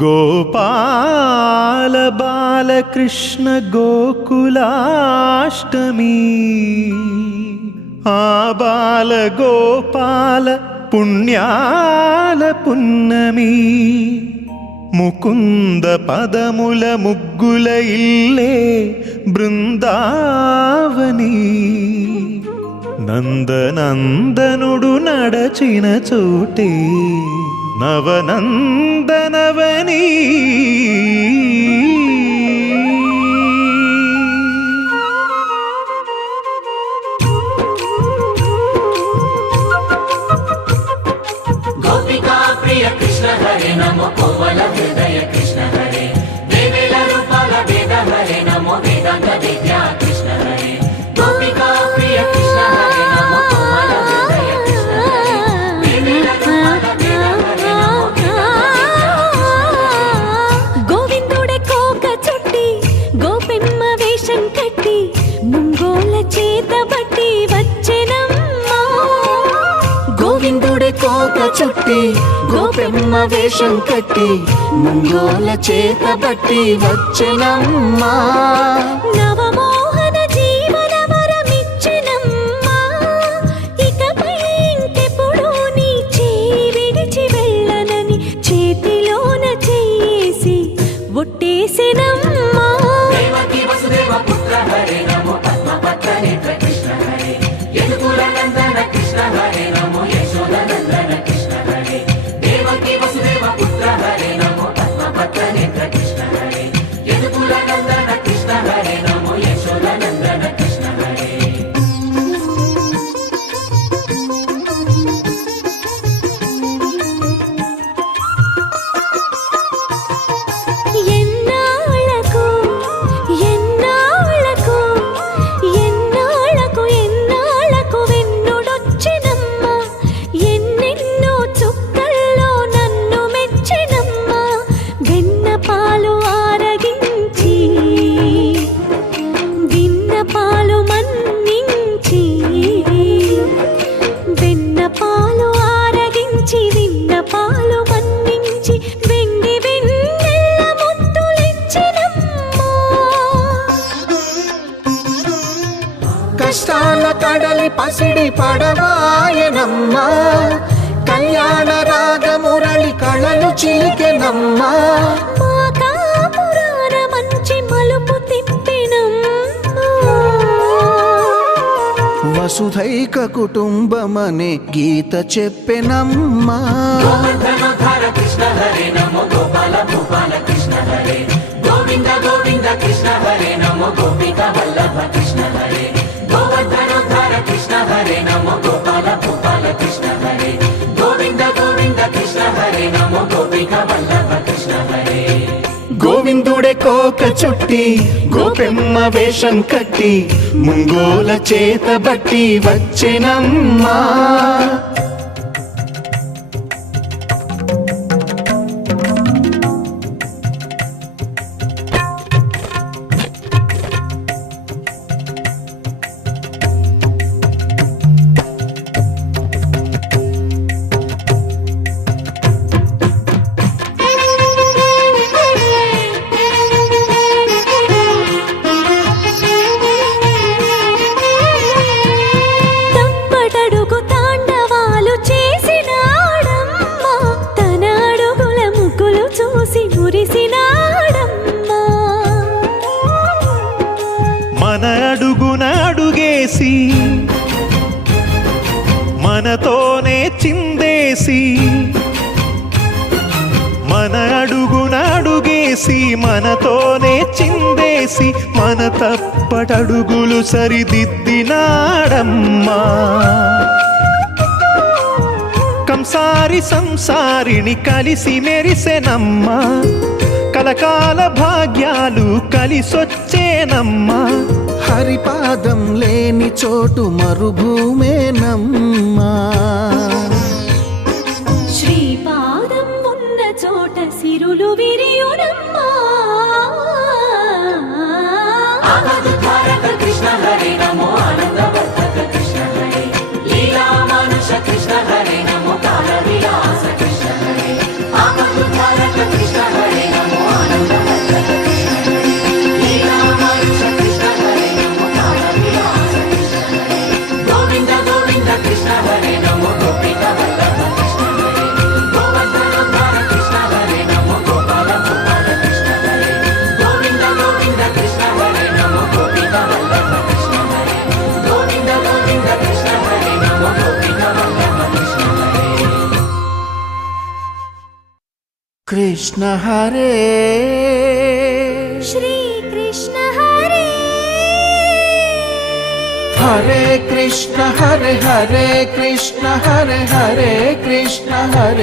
గోపాల బాలకృష్ణ గోకులాష్టమి ఆ బాల గోపాల పుణ్యాల పున్నమి ముకుంద పదముల ముగ్గుల ఇల్లే బృందావని నందనందనుడు నడచిన చోటే నవనందనవని గోపికా ప్రియ కృష్ణ హరే నమో కోవల హృదయ కృష్ణ హరే దేవేల రూపాల వేద హరే నమో వేదాంత విద్యా కృష్ణ హరే గోపికా ప్రియ కృష్ణ హరే నమో కోవల హృదయ కృష్ణ హరే దేవేల రూపాల వేద హరే నమో గోవిందుడే కోక చుట్టి గోపెమ్మ వేషం కట్టి ముంగోల చేత బట్టి వచ్చెనమ్మా గోవిందుడే కోక చుట్టి గోపెమ్మ వేషం కట్టి ముంగోల చేత బట్టి వచ్చెనమ్మా నవమోహన జీవన వరమిచ్చెనమ్మా ఇకపై ఇంకెప్పుడు నీ చేయి విడిచి వెళ్ళనని చేతిలోన చేసి ఒట్టేసెనమ్మా దేవకి వసుదేవ పుత్ర హరే నమో పద్మపత్ర నేత్ర కృష్ణ హరే యదుకుల నందన కృష్ణ హరే నమో యశోద నందన కృష్ణ హరే దేవకి వసుదేవ పుత్ర హరే నమో పద్మపత్ర నేత్ర కృష్ణ హరే యదుకుల నందన కృష్ణ హరే నమో యశోద నందన కృష్ణ హరే ఎన్నాళ్ళకు ఎన్నాళ్ళకు ఎన్నాళ్ళకు ఎన్నాళ్ళకు వెన్నుడొచ్చినమ్మా ఎన్నెన్నో చుక్కల్లో నన్ను మెచ్చినమ్మా వెన్న పాలు ఆరగించి విన్న పాలు మన్నించి వెన్న పాలు ఆరగించి విన్న పాలు మన్నించి వెండి వెన్నెల్ల ముద్దులిచ్చినమ్మా కష్టాల కడలి పసిడి పడవాయనమ్మా కళ్యాణ రాగ మురళి కళలు చిలికెనమ్మా మా కాపురాన మంచి మలుపు తిప్పినమ్మా వసుధైక కుటుంబమనే గీత చెప్పెనమ్మా గోవర్ధనోద్ధార కృష్ణ హరే నమో గోపాల భూపాల కృష్ణ హరే గోవింద గోవింద కృష్ణ హరే నమో గోపిక వల్లభ కృష్ణ హరే గోవర్ధనోద్ధార కృష్ణ హరే నమో గోపాల భూపాల కృష్ణ హరే గోవింద గోవింద కృష్ణ హరే నమో గోపిక వల్లభ కృష్ణ హరే గోవిందుడే కోక చుట్టి గోపెమ్మ వేషం కట్టి ముంగోల చేత బట్టి వచ్చెనమ్మా తప్పటడుగు తాండవాలు చేసినాడమ్మా తన అడుగుల ముగ్గులు చూసి మురిసినాడమ్మా మన అడుగున అడుగేసి మనతోనే చిందేసి మన అడుగున అడుగేసి మనతోనే చిందేసి మన తప్పటడుగులు సరిదిద్దినాడమ్మా కంసారి సంసారిని కలిసి మెరిసెనమ్మా కలకాల భాగ్యాలు కలిసొచ్చేనమ్మా హరిపాదం లేని చోటు మరుభూమేనమ్మా శ్రీపాదం ఉన్న చోట సిరులు విరియునమ్మా ఆనందధారక కృష్ణ హరే నమో ఆనందవర్ధక కృష్ణ హరే లీలా మానుష కృష్ణ హరే నమో కాల విలాస కృష్ణ హరే ఆనందధారక కృష్ణ హరే కృష్ణ హరే శ్రీ కృష్ణ హరే హరే కృష్ణ హరే హరే కృష్ణ హరే హరే కృష్ణ హరే